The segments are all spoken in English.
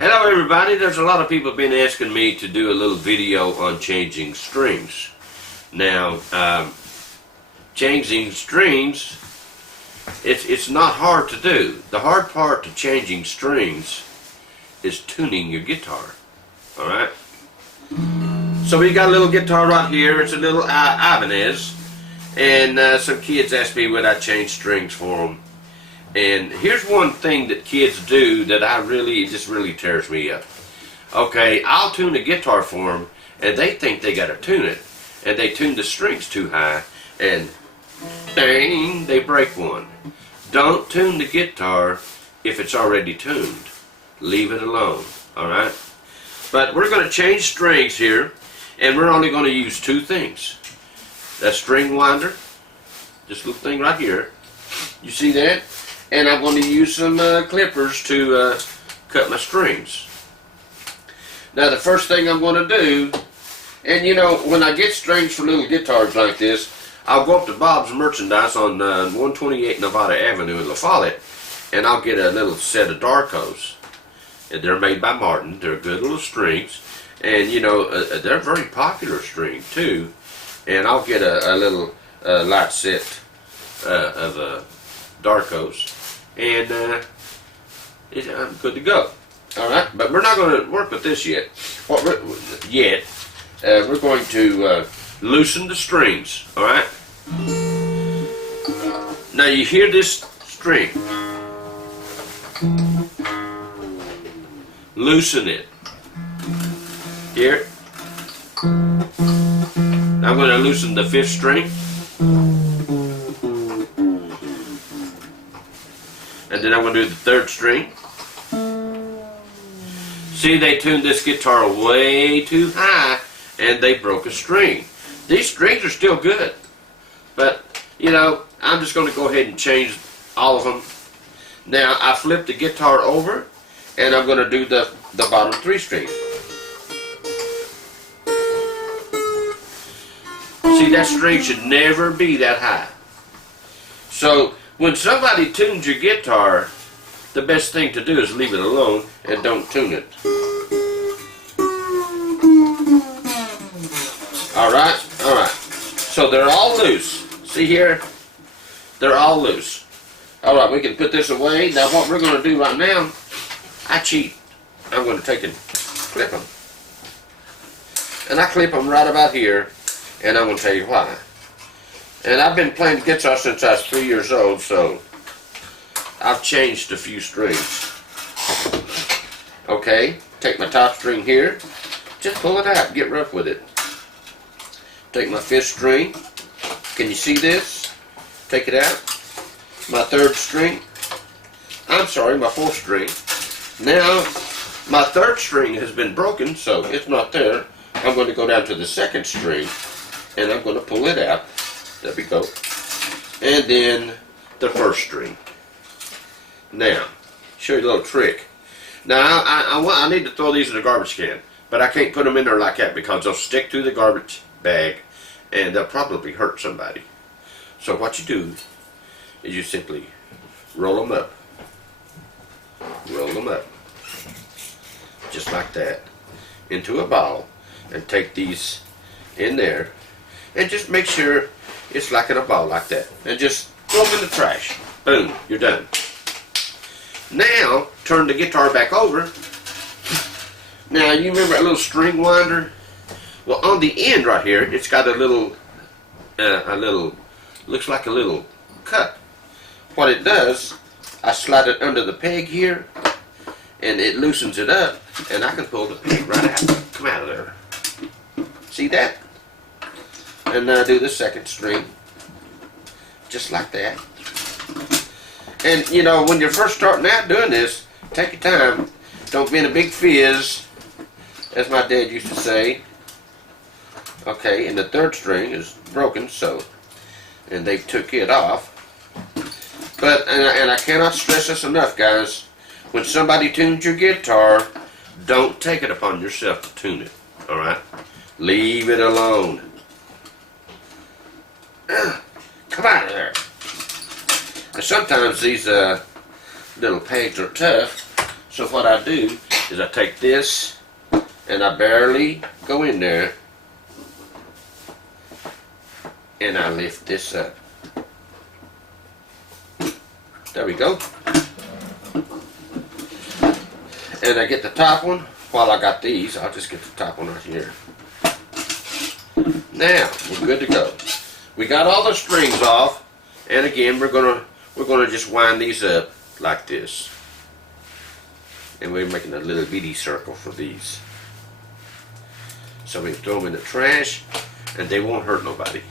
Hello everybody, there's a lot of people been asking me to do a little video on changing strings. Now, changing strings, it's not hard to do. The hard part to changing strings is tuning your guitar, alright? So we got a little guitar right here, it's a little Ibanez, and some kids asked me would I change strings for them. And here's one thing that kids do that it just really tears me up. Okay, I'll tune a guitar for them, and they think they gotta tune it, and they tune the strings too high, and dang, they break one. Don't tune the guitar if it's already tuned. Leave it alone, alright? But we're gonna change strings here, and we're only gonna use two things. That string winder, this little thing right here, you see that? And I'm going to use some clippers to cut my strings. Now the first thing I'm going to do, and you know, when I get strings for little guitars like this, I'll go up to Bob's Merchandise on 128 Nevada Avenue in La Follette, and I'll get a little set of Darkos. And they're made by Martin. They're good little strings, and you know, they're a very popular string too. And I'll get a little light set of Darkos. And I'm good to go. Alright, but we're not going to work with this yet. We're going to loosen the strings. Alright? Now you hear this string. Loosen it. Hear it? I'm going to loosen the fifth string. And then I'm going to do the third string. See, they tuned this guitar way too high and they broke a string. These strings are still good. But, you know, I'm just going to go ahead and change all of them. Now, I flip the guitar over and I'm going to do the bottom three strings. See, that string should never be that high. So, when somebody tunes your guitar, the best thing to do is leave it alone and don't tune it. Alright? Alright. So they're all loose. See here? They're all loose. Alright, we can put this away. Now what we're going to do right now, I cheat. I'm going to take and clip them. And I clip them right about here, and I'm going to tell you why. And I've been playing the guitar since I was 3 years old, so I've changed a few strings. Okay, take my top string here, just pull it out, get rough with it. Take my fifth string, can you see this? Take it out. My third string, my fourth string. Now, my third string has been broken, so it's not there. I'm going to go down to the second string, and I'm going to pull it out. There we go. And then the first string. Now, show you a little trick. Now, I need to throw these in the garbage can, but I can't put them in there like that because they'll stick to the garbage bag and they'll probably hurt somebody. So what you do is you simply roll them up. Roll them up. Just like that. Into a ball. And take these in there. And just make sure it's like in a ball like that. And just throw them in the trash. Boom, you're done. Now, turn the guitar back over. Now, you remember a little string winder? Well, on the end right here, it's got a little, looks like a little cut. What it does, I slide it under the peg here, and it loosens it up, and I can pull the peg right out. Come out of there. See that? And now do the second string, just like that. And you know, when you're first starting out doing this, take your time. Don't be in a big fizz, as my dad used to say. Okay, and the third string is broken, so, and they took it off. But, and I cannot stress this enough, guys. When somebody tunes your guitar, don't take it upon yourself to tune it. Alright? Leave it alone. Come out of there. And sometimes these little pegs are tough, so what I do is I take this and I barely go in there and I lift this up. There we go. And I get the top one. While I got these, I'll just get the top one right here. Now we're good to go. We got all the strings off, and again we're gonna just wind these up like this. And we're making a little bitty circle for these. So we throw them in the trash, and they won't hurt nobody.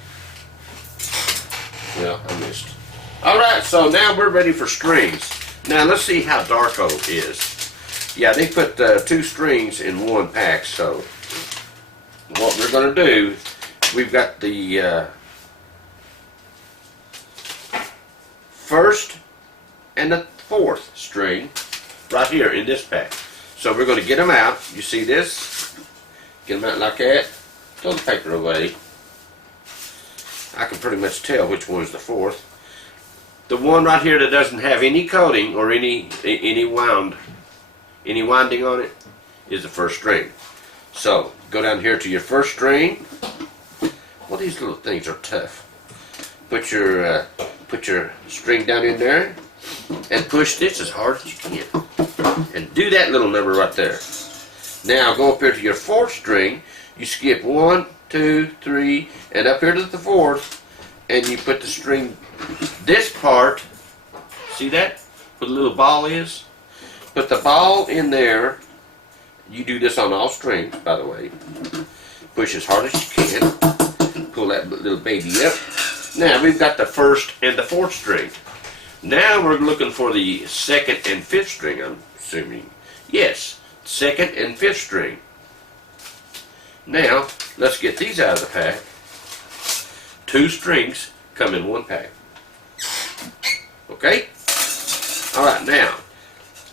Well, I missed. Alright, so now we're ready for strings. Now let's see how Darko is. Yeah, they put 2 strings in one pack, so what we're going to do, we've got the first and the 4th string right here in this pack. So we're going to get them out. You see this? Get them out like that. Throw the paper away. I can pretty much tell which one's the 4th. The one right here that doesn't have any coating or any winding on it is the 1st string. So go down here to your 1st string. Well, these little things are tough. Put your string down in there and push this as hard as you can. And do that little number right there. Now go up here to your 4th string. You skip 1, 2, 3, and up here to the 4th, and you put the string, this part, see that? Where the little ball is? Put the ball in there. You do this on all strings, by the way. Push as hard as you can. Pull that little baby up. Now we've got the 1st and the 4th string. Now we're looking for the 2nd and 5th string, I'm assuming. Yes, 2nd and 5th string. Now, let's get these out of the pack. 2 strings come in one pack. Okay? Alright, now,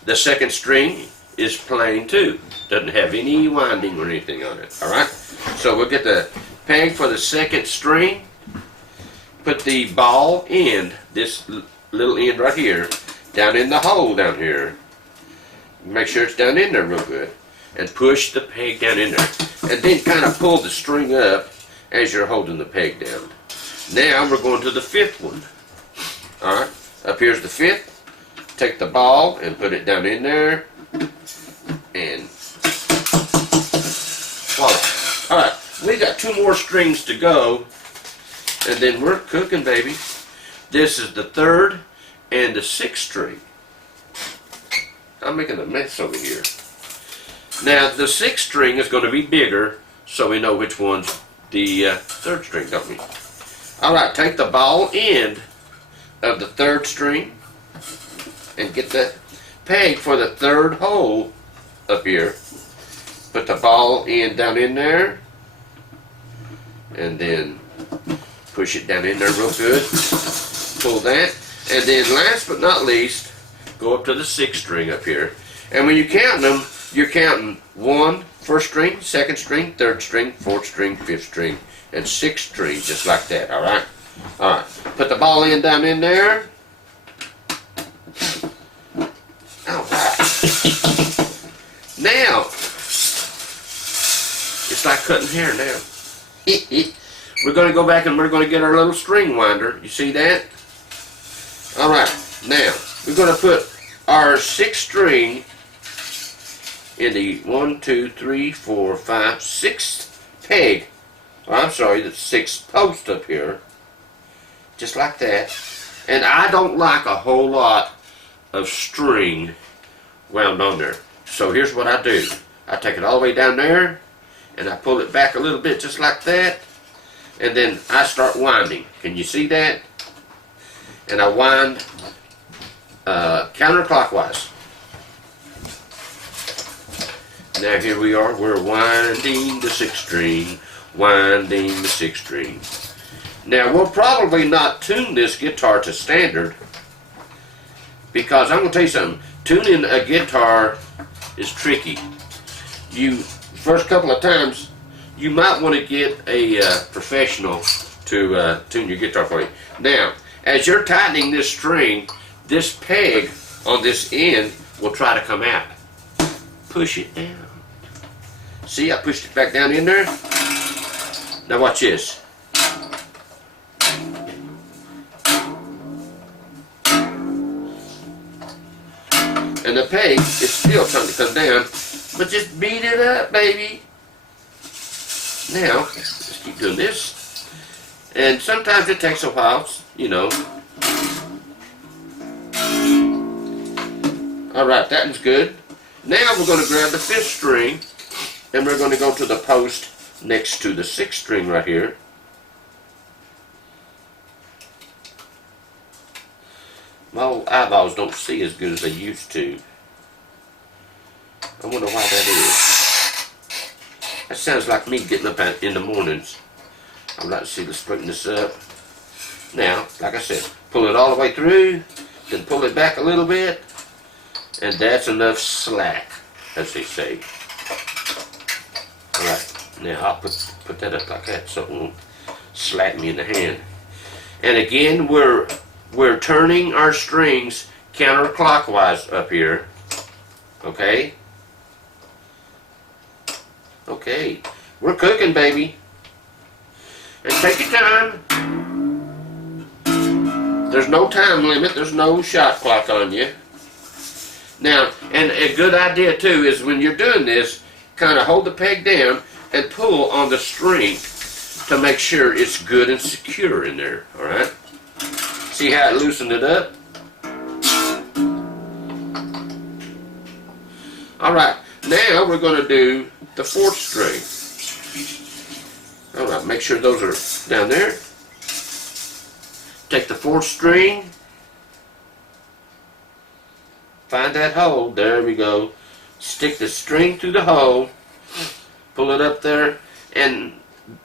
the 2nd string is plain too. Doesn't have any winding or anything on it. Alright? So we'll get the peg for the 2nd string. Put the ball end, this little end right here, down in the hole down here. Make sure it's down in there real good. And push the peg down in there. And then kind of pull the string up as you're holding the peg down. Now we're going to the 5th one. Alright, up here's the 5th. Take the ball and put it down in there. And voila. Alright, we got 2 more strings to go. And then we're cooking, baby. This is the 3rd and the 6th string. I'm making a mess over here. Now the 6th string is going to be bigger, so we know which one's the 3rd string, don't we? Alright, take the ball end of the 3rd string and get the peg for the 3rd hole up here. Put the ball end down in there and then push it down in there real good. Pull that. And then last but not least, go up to the 6th string up here. And when you're counting them, you're counting 1, 1st string, 2nd string, 3rd string, 4th string, 5th string, and 6th string, just like that, alright? Alright, put the ball end down in there. Alright. Now, it's like cutting hair now. We're going to go back and we're going to get our little string winder. You see that? Alright, now, we're going to put our 6th string in the 1, 2, 3, 4, 5, 6th peg. Oh, I'm sorry, the 6th post up here. Just like that. And I don't like a whole lot of string wound on there. So here's what I do. I take it all the way down there and I pull it back a little bit just like that. And then I start winding. Can you see that? And I wind counterclockwise. Now here we are, we're winding the 6th string, winding the 6th string. Now we'll probably not tune this guitar to standard because I'm going to tell you something, tuning a guitar is tricky. First couple of times, you might want to get a professional to tune your guitar for you. Now, as you're tightening this string, this peg on this end will try to come out. push it down. See, I pushed it back down in there. Now watch this. And the peg is still trying to come down, but just beat it up, baby. Now, let's keep doing this. And sometimes it takes a while, you know. Alright, that one's good. Now we're going to grab the 5th string, and we're going to go to the post next to the 6th string right here. My old eyeballs don't see as good as they used to. I wonder why that is. That sounds like me getting up in the mornings. I'd like to see, let's straighten this up. Now, like I said, pull it all the way through, then pull it back a little bit, and that's enough slack, as they say. Alright, now I'll put that up like that so it won't slap me in the hand. And again, we're turning our strings counterclockwise up here. Okay? Okay. We're cooking, baby. And take your time. There's no time limit. There's no shot clock on you. Now, and a good idea too is when you're doing this, kind of hold the peg down and pull on the string to make sure it's good and secure in there. Alright? See how it loosened it up? Alright, now we're going to do the 4th string. Alright, make sure those are down there. Take the 4th string. Find that hole. There we go. Stick the string through the hole. Pull it up there. And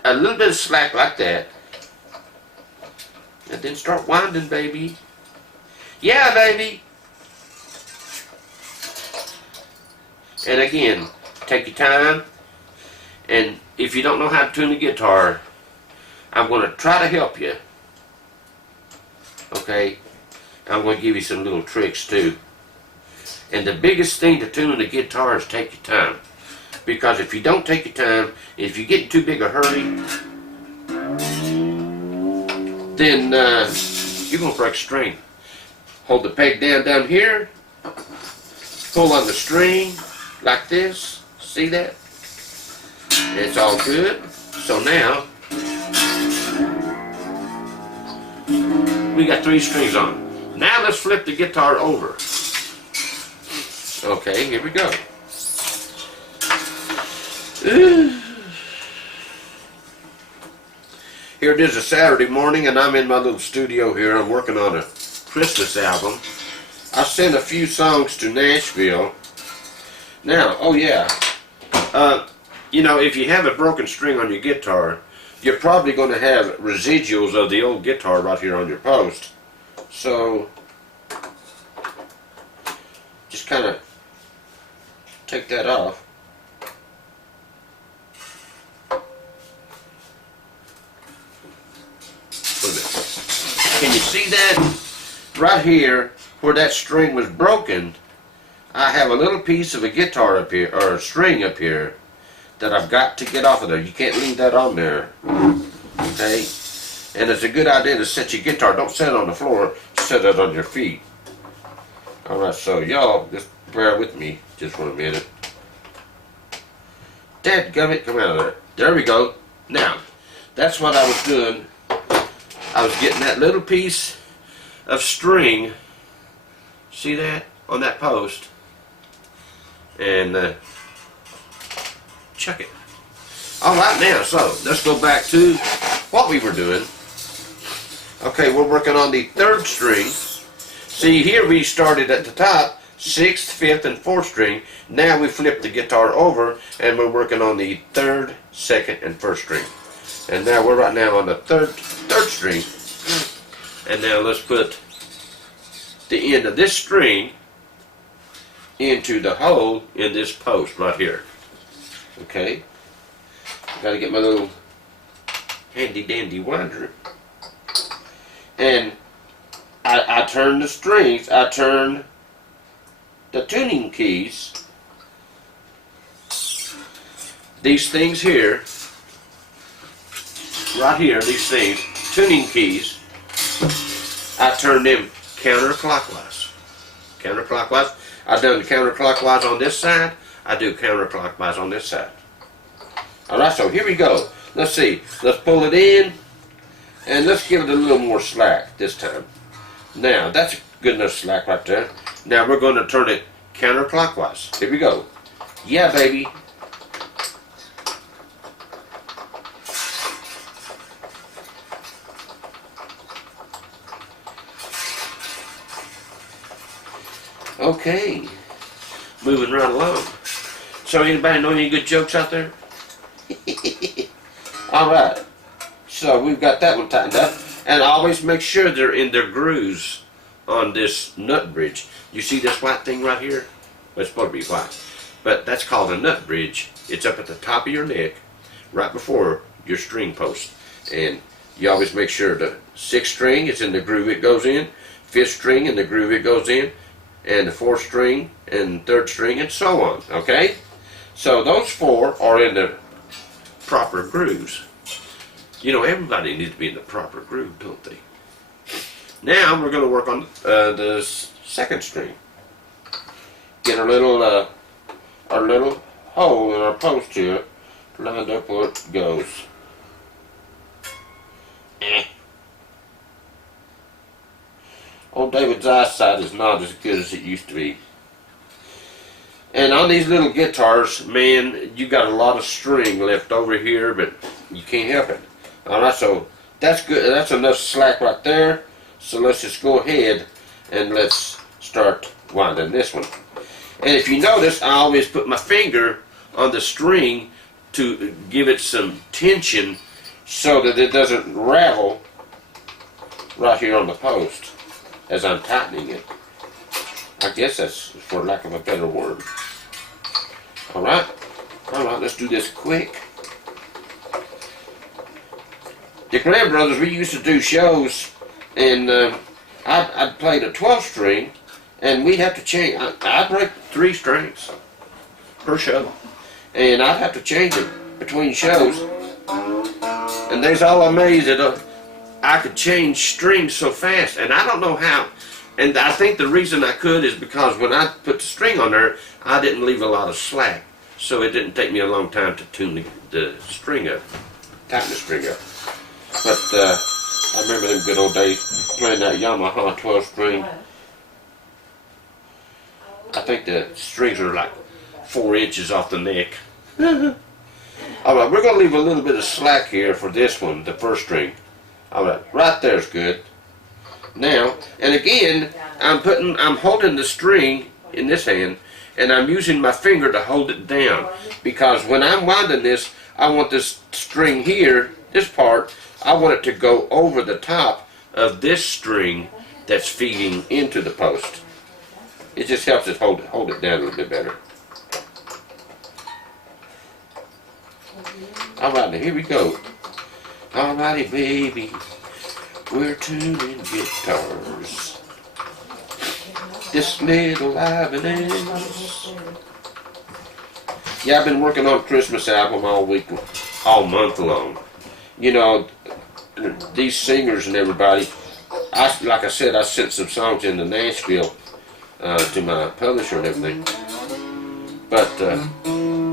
a little bit of slack like that. And then start winding, baby. Yeah, baby. And again, take your time. And if you don't know how to tune the guitar, I'm going to try to help you. Okay? I'm going to give you some little tricks too. And the biggest thing to tune the guitar is take your time. Because if you don't take your time, if you get in too big a hurry, then you're going to break a string. Hold the peg down here. Pull on the string like this. See that? It's all good. So now, we got 3 strings on. Now let's flip the guitar over. Okay, here we go. Here it is, a Saturday morning, and I'm in my little studio here. I'm working on a Christmas album. I sent a few songs to Nashville. Now, oh yeah, you know, if you have a broken string on your guitar, you're probably going to have residuals of the old guitar right here on your post. So, just kind of take that off. Can you see that? Right here, where that string was broken, I have a little piece of a guitar up here, or a string up here, that I've got to get off of there. You can't leave that on there. Okay? And it's a good idea to set your guitar. Don't set it on the floor, set it on your feet. Alright, so y'all, just bear with me just for a minute. Dadgummit, come out of there. There we go. Now, that's what I was doing. I was getting that little piece of string, see that, on that post, and chuck it. Alright, now, so, let's go back to what we were doing. Okay, we're working on the 3rd string. See, here we started at the top, 6th, 5th, and 4th string. Now we flip the guitar over, and we're working on the 3rd, 2nd, and 1st string. And now we're right now on the third string. And now let's put the end of this string into the hole in this post right here. Okay? Gotta get my little handy dandy winder. And I turn the strings, I turn the tuning keys these things here, right here, these things, tuning keys, I turn them counterclockwise. Counterclockwise. I've done the counterclockwise on this side. I do counterclockwise on this side. Alright, so here we go. Let's see. Let's pull it in. And let's give it a little more slack this time. Now, that's good enough slack right there. Now we're going to turn it counterclockwise. Here we go. Yeah, baby. Okay, moving right along. So anybody know any good jokes out there? Alright, so we've got that one tightened up. And always make sure they're in their grooves on this nut bridge. You see this white thing right here? Well, it's supposed to be white. But that's called a nut bridge. It's up at the top of your neck, right before your string post. And you always make sure the 6th string is in the groove it goes in, 5th string in the groove it goes in, and the 4th string and 3rd string and so on, okay? So those 4 are in the proper grooves. You know, everybody needs to be in the proper groove, don't they? Now we're going to work on the 2nd string. Get our little hole in our post here lined up where it goes. Old David's eyesight is not as good as it used to be. And on these little guitars, man, you got a lot of string left over here, but you can't help it. Alright, so that's good. That's enough slack right there. So let's just go ahead and let's start winding this one. And if you notice, I always put my finger on the string to give it some tension so that it doesn't ravel right here on the post as I'm tightening it. I guess that's for lack of a better word. Alright, let's do this quick. The Graham Brothers, we used to do shows, and I'd play the 12th string, and we'd have to change. I'd break 3 strings per show, and I'd have to change it between shows. And they's all amazed that I could change strings so fast, and I don't know how. And I think the reason I could is because when I put the string on there, I didn't leave a lot of slack, so it didn't take me a long time to tune the string up, tighten the string up. But I remember them good old days playing that Yamaha 12 string. I think the strings are like 4 inches off the neck. Alright, we're going to leave a little bit of slack here for this one, the 1st string. Alright, right there's good. Now, and again, I'm holding the string in this hand, and I'm using my finger to hold it down, because when I'm winding this, I want this string here, this part, I want it to go over the top of this string that's feeding into the post. It just helps it hold it down a little bit better. Alright, now here we go. Alrighty, baby. We're tuning guitars. This little Ibanez. Yeah, I've been working on a Christmas album all month long. You know, these singers and everybody, like I said, I sent some songs into Nashville to my publisher and everything. But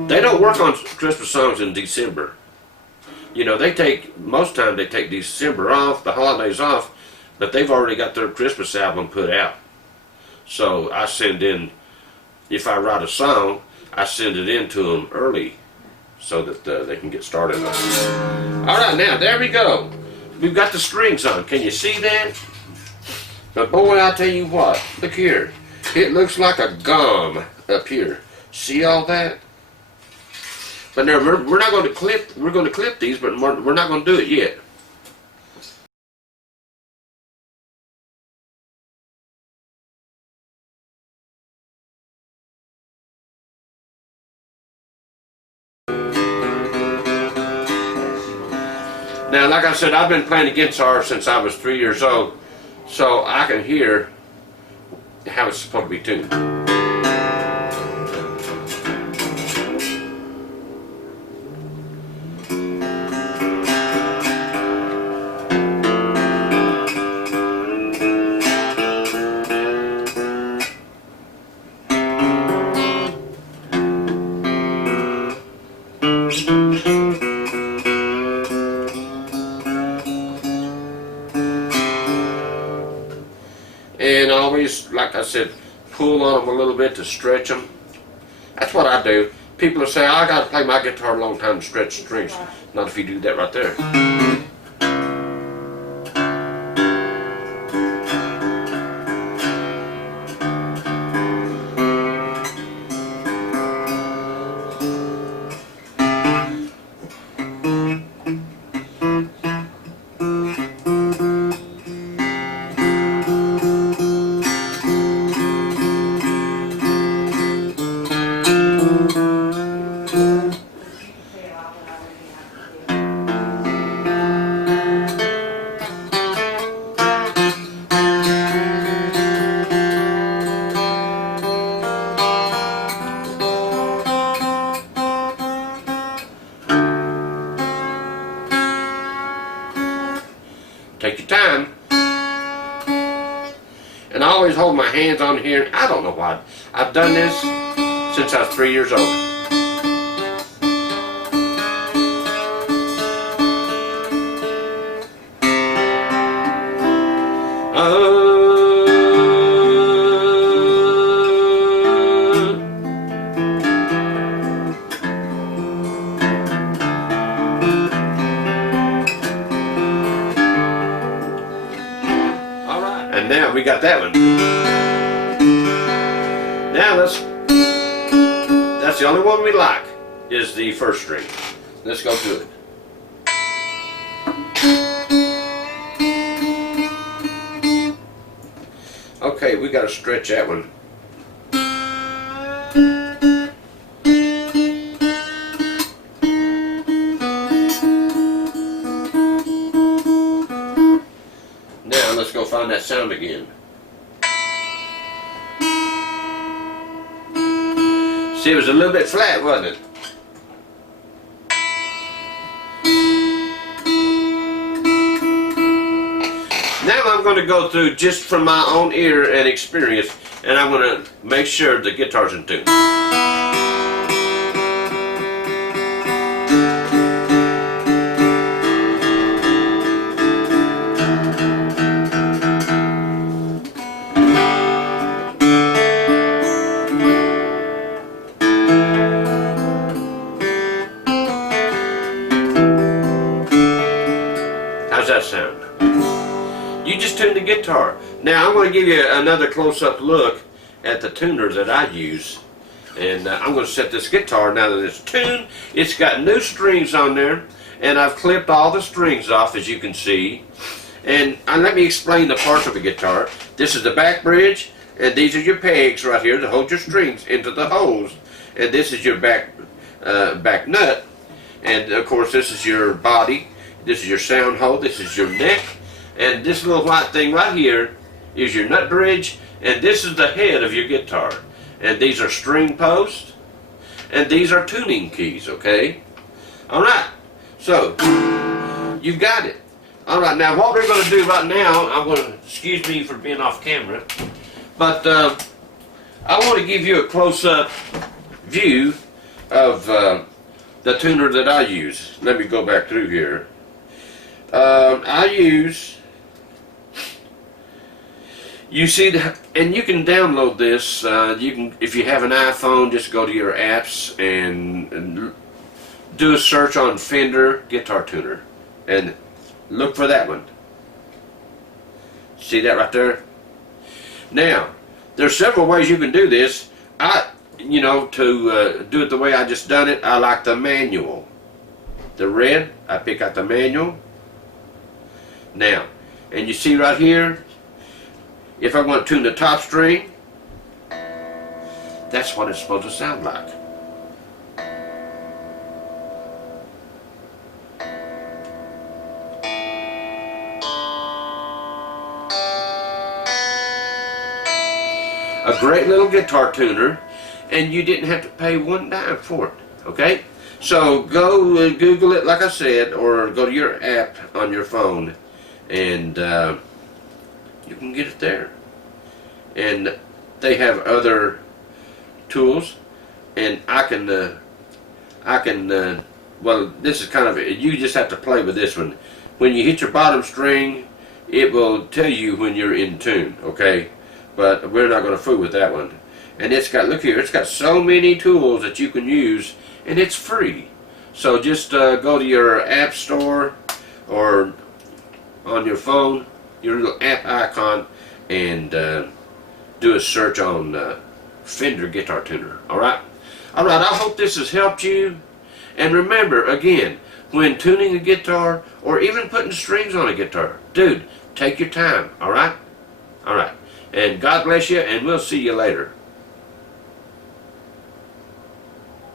they don't work on Christmas songs in December. You know, most time they take December off, the holidays off, but they've already got their Christmas album put out. So I send in, if I write a song, I send it in to them early so that they can get started on it. Alright, now there we go. We've got the strings on. Can you see that? But boy, I tell you what, look here. It looks like a gum up here. See all that? But now we're not going to clip. We're going to clip these, but we're not going to do it yet. Now, like I said, I've been playing the guitar since I was 3 years old, so I can hear how it's supposed to be tuned. always, like I said, pull on them a little bit to stretch them. That's what I do. People will say, I got to play my guitar a long time to stretch strings. Not if you do that right there. Take your time. And I always hold my hands on here. I don't know why. I've done this since I was 3 years old. And now we got that one. Now that's the only one we like, is the first string. Let's go to it. Okay, we got to stretch that one. Now let's go find that sound again. See, it was a little bit flat, wasn't it? Now I'm going to go through just from my own ear and experience, and I'm going to make sure the guitar's in tune. How's that sound? You just tuned the guitar. Now I'm going to give you another close-up look at the tuner that I use. And I'm going to set this guitar, now that it's tuned, it's got new strings on there. And I've clipped all the strings off, as you can see. And let me explain the parts of the guitar. This is the back bridge, and these are your pegs right here to hold your strings into the holes. And this is your back nut. And of course this is your body. This is your sound hole, this is your neck, and this little white thing right here is your nut bridge, and this is the head of your guitar. And these are string posts, and these are tuning keys, okay? Alright, so, you've got it. Alright, now what we're going to do right now, I'm going to, excuse me for being off camera, but I want to give you a close-up view of the tuner that I use. Let me go back through here. I use, you see, and you can download this. You can, if you have an iPhone, just go to your apps and do a search on Fender Guitar Tuner and look for that one. See that right there? Now, there's several ways you can do this. To do it the way I just done it, I like the manual. The red, I pick out the manual. Now, and you see right here, if I want to tune the top string, that's what it's supposed to sound like. A great little guitar tuner, and you didn't have to pay one dime for it, okay? So go Google it, like I said, or go to your app on your phone, and you can get it there. And they have other tools, and I can well, this is kind of, you just have to play with this one. When you hit your bottom string, it will tell you when you're in tune, okay? but we're not going to fool with that one. And it's got, look here, it's got so many tools that you can use, and it's free. So just go to your app store or on your phone, your little app icon, and do a search on Fender Guitar Tuner. Alright? Alright, I hope this has helped you. And remember, again, when tuning a guitar or even putting strings on a guitar, dude, take your time. Alright? Alright. And God bless you, and we'll see you later.